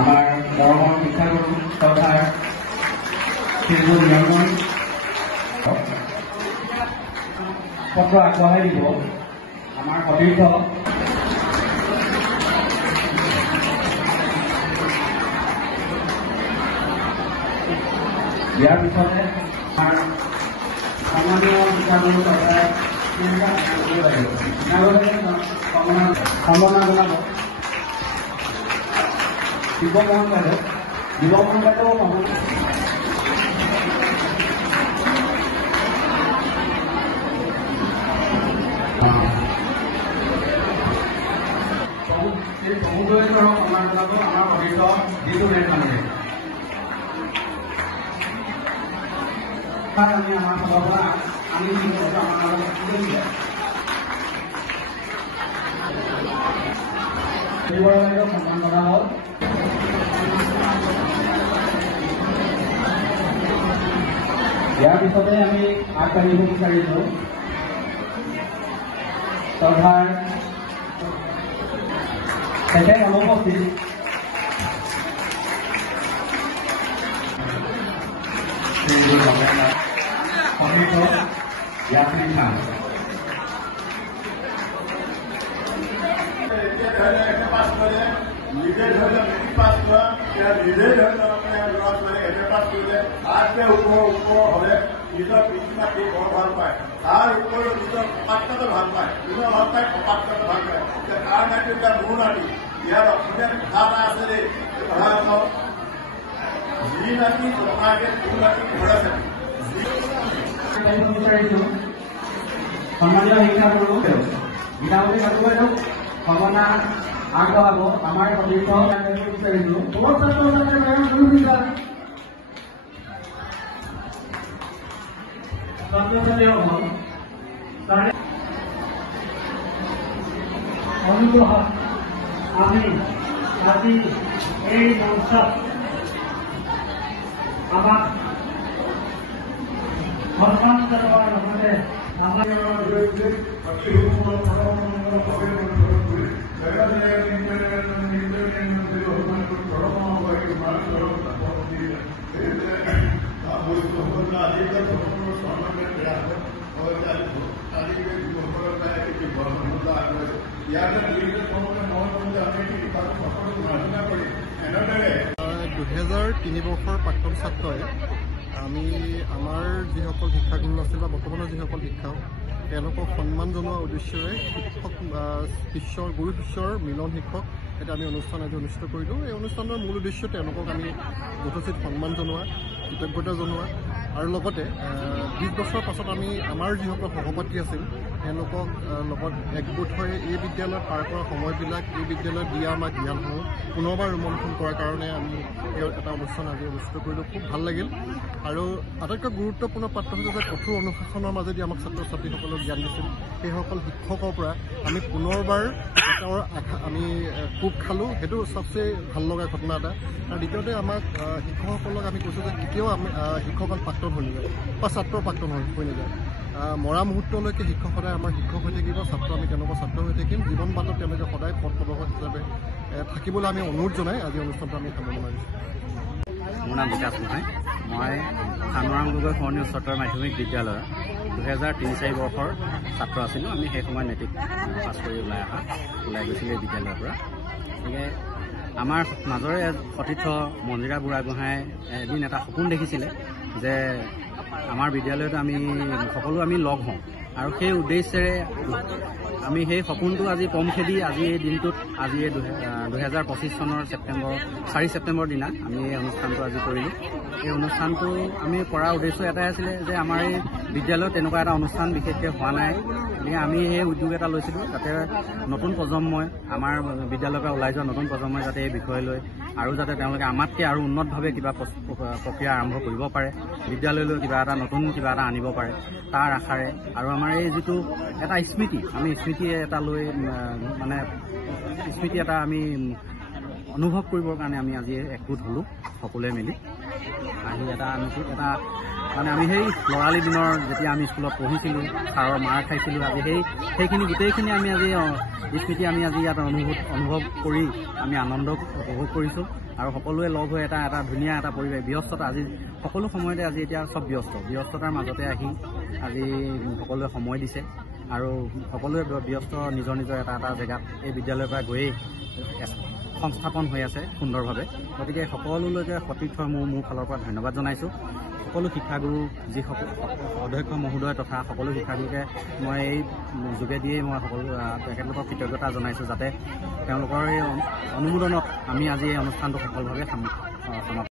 আমাৰ মৰমৰ শিক্ষাগুৰু তথা শিশু নিয়ন্ত্ৰণ পত্ৰ আগবঢ়াই দিব আমাৰ সতীৰ্থ ইয়াৰ পিছতে আমাৰ সন্মানীয় শিক্ষাগুৰু তথা সম্বৰ্ধনা জনাব শিৱমোহন বাইদেউ শিৱমোহন বাইদেউ সমুদ্ৰক আমাৰ জনাব আমাৰ সতীৰ্থ যিটো নেতামণি আমি আমাৰ ফালৰ পৰা আমি আমাৰ সন্মান কৰা হ'ল। ইয়াৰ পিছতে আমি আগবাঢ়িব বিচাৰিছোঁ শ্ৰদ্ধাৰ তেখেত অনুপস্থিত সতীৰ্থ ইয়াসিন খান নিজে ধৰি লওক মেট্ৰিক পাছ কৰা নিজে ধৰি লওক ল'ৰা ছোৱালী এম এ পাছ কৰিলে তাতকৈ ওপৰ হ'লে নিজৰ পিতৃ মাতৃ বৰ ভাল পায় তাৰ ওপৰত নিজৰ কপাত্ৰটো ভাল পায় কোনেও ভাল পায় কপাত্ৰটো ভাল পায় তাৰ নাতি এতিয়া মোৰ নাতি ইয়াৰ অসমীয়া কথা এটা আছে দেই কথা কওঁ যি নাতি কথাকে তোৰ নাতি ঘৰে বিচাৰিছোঁ সন্মানীয় শিক্ষাগুৰু গীতাৱতী কাকু বাইদেউ সন্মানা আগবঢ়াব আমাৰ সতীৰ্থ বিচাৰিছোঁ অনুগ্ৰহত আমি আজি এই মঞ্চত আমাক সন্মান জনোৱাৰ লগতে আমাৰ তিনি বৰ্ষৰ প্ৰাক্তন ছাত্ৰই আমি আমাৰ যিসকল শিক্ষাগুৰু আছিল বা বৰ্তমানৰ যিসকল শিক্ষক তেওঁলোকক সন্মান জনোৱাৰ উদ্দেশ্যেৰে শিক্ষক শিষ্যৰ গুৰু শিষ্যৰ মিলন শিক্ষক এটা আমি অনুষ্ঠান আজি অনুষ্ঠিত কৰিলোঁ। এই অনুষ্ঠানৰ মূল উদ্দেশ্য তেওঁলোকক আমি যথোচিত সন্মান জনোৱা, কৃতজ্ঞতা জনোৱা আৰু লগতে 20 বছৰৰ পাছত আমি আমাৰ যিসকল সহপাঠী আছিল তেওঁলোকক লগত একগোট হৈ এই বিদ্যালয়ত পাৰ কৰা সময়বিলাক এই বিদ্যালয়ত দিয়া আমাৰ জ্ঞানসমূহ পুনৰবাৰ ৰোমন্থন কৰাৰ কাৰণে আমি এটা অনুষ্ঠান আজি অনুষ্ঠিত কৰিলোঁ। খুব ভাল লাগিল আৰু আটাইতকৈ গুৰুত্বপূৰ্ণ পাত্ৰ হৈছে যে কঠোৰ অনুশাসনৰ মাজেদি আমাক ছাত্ৰ ছাত্ৰীসকলক জ্ঞান দিছিল। সেইসকল শিক্ষকৰ পৰা আমি পুনৰবাৰ তেওঁৰ আমি কোব খালোঁ, সেইটো চবচে ভাল লগা ঘটনা এটা। আৰু দ্বিতীয়তে আমাক শিক্ষকসকলক আমি কৈছোঁ যে কেতিয়াও আমি শিক্ষকৰ প্ৰাক্তন হৈ নাযায় বা ছাত্ৰৰ প্ৰাক্তন হৈ নাযায়। মৰা মুহূৰ্তলৈকে শিক্ষক সদায় আমাৰ শিক্ষক হৈ থাকিব, ছাত্ৰ আমি তেওঁলোকৰ ছাত্ৰ হৈ থাকিম। জীৱন বাটত তেওঁলোকে সদায় পথ প্ৰদৰ্শক হিচাপে থাকিবলৈ আমি অনুৰোধ জনাই আজি অনুষ্ঠানটো আমি সামৰণি মাৰিছোঁ। মোৰ নাম বিকাশ গোহাঁই, মই খানুৰাম গগৈ শৰণী উচ্চতৰ মাধ্যমিক বিদ্যালয়ৰ 2003-04 বৰ্ষৰ ছাত্ৰ আছিলোঁ। আমি সেই সময়ত মেট্ৰিক পাছ কৰি ওলাই গৈছিলোঁ এই বিদ্যালয়ৰ পৰা। গতিকে আমাৰ মাজৰে সতীৰ্থ মন্দিৰা বুঢ়াগোহাঁয়ে এদিন এটা সপোন দেখিছিলে যে আমাৰ বিদ্যালয়ত আমি লগ হওঁ আৰু সেই উদ্দেশ্যেৰে আমি সেই সপোনটো আজি পম খেদি আজি এই দিনটোত আজি 2025 চনৰ 4 ছেপ্টেম্বৰ দিনা আমি এই অনুষ্ঠানটো আজি কৰিলোঁ। এই অনুষ্ঠানটো আমি কৰাৰ উদ্দেশ্য এটাই আছিলে যে আমাৰ এই বিদ্যালয়ত তেনেকুৱা এটা অনুষ্ঠান বিশেষকৈ হোৱা নাই। গতিকে আমি এই উদ্যোগ এটা লৈছিলোঁ যাতে নতুন প্ৰজন্মই আমাৰ বিদ্যালয়ৰ পৰা ওলাই যোৱা নতুন প্ৰজন্মই যাতে এই বিষয় লৈ আৰু যাতে তেওঁলোকে আমাতকৈ আৰু উন্নতভাৱে কিবা প্ৰক্ৰিয়া আৰম্ভ কৰিব পাৰে, বিদ্যালয়লৈ কিবা এটা নতুন কিবা এটা আনিব পাৰে তাৰ আশাৰে আৰু আমাৰ এই যিটো এটা স্মৃতি, আমি স্মৃতি এটা লৈ মানে স্মৃতি এটা আমি অনুভৱ কৰিবৰ কাৰণে আমি আজি একগোট হ'লোঁ সকলোৱে মিলি আহি এটা মানে আমি সেই ল'ৰালি দিনৰ যেতিয়া আমি স্কুলত পঢ়িছিলোঁ, ছাৰৰ মাৰ খাইছিলোঁ, আজি সেইখিনি গোটেইখিনি আমি আজি স্মৃতি আমি আজি ইয়াত অনুভৱ কৰি আমি আনন্দ উপভোগ কৰিছোঁ আৰু সকলোৱে লগ হৈ এটা ধুনীয়া এটা পৰিৱেশ ব্যস্ততা আজি সকলো সময়তে আজি এতিয়া চব ব্যস্ততাৰ মাজতে আহি আজি সকলোৱে সময় দিছে আৰু সকলোৱে ব্যস্ত নিজৰ এটা জেগাত এই বিদ্যালয়ৰ পৰা গৈয়ে সংস্থাপন হৈ আছে সুন্দৰভাৱে। গতিকে সকলোলৈকে সতীৰ্থ মোৰ ফালৰ পৰা ধন্যবাদ জনাইছোঁ। সকলো শিক্ষাগুৰু যিসকল অধ্যক্ষ মহোদয় তথা সকলো শিক্ষাগুৰুকে মই এই যোগেদিয়েই মই তেখেতলোকক কৃতজ্ঞতা জনাইছোঁ যাতে তেওঁলোকৰ এই অনুমোদনত আমি আজি এই অনুষ্ঠানটো সফলভাৱে সমাপ্ত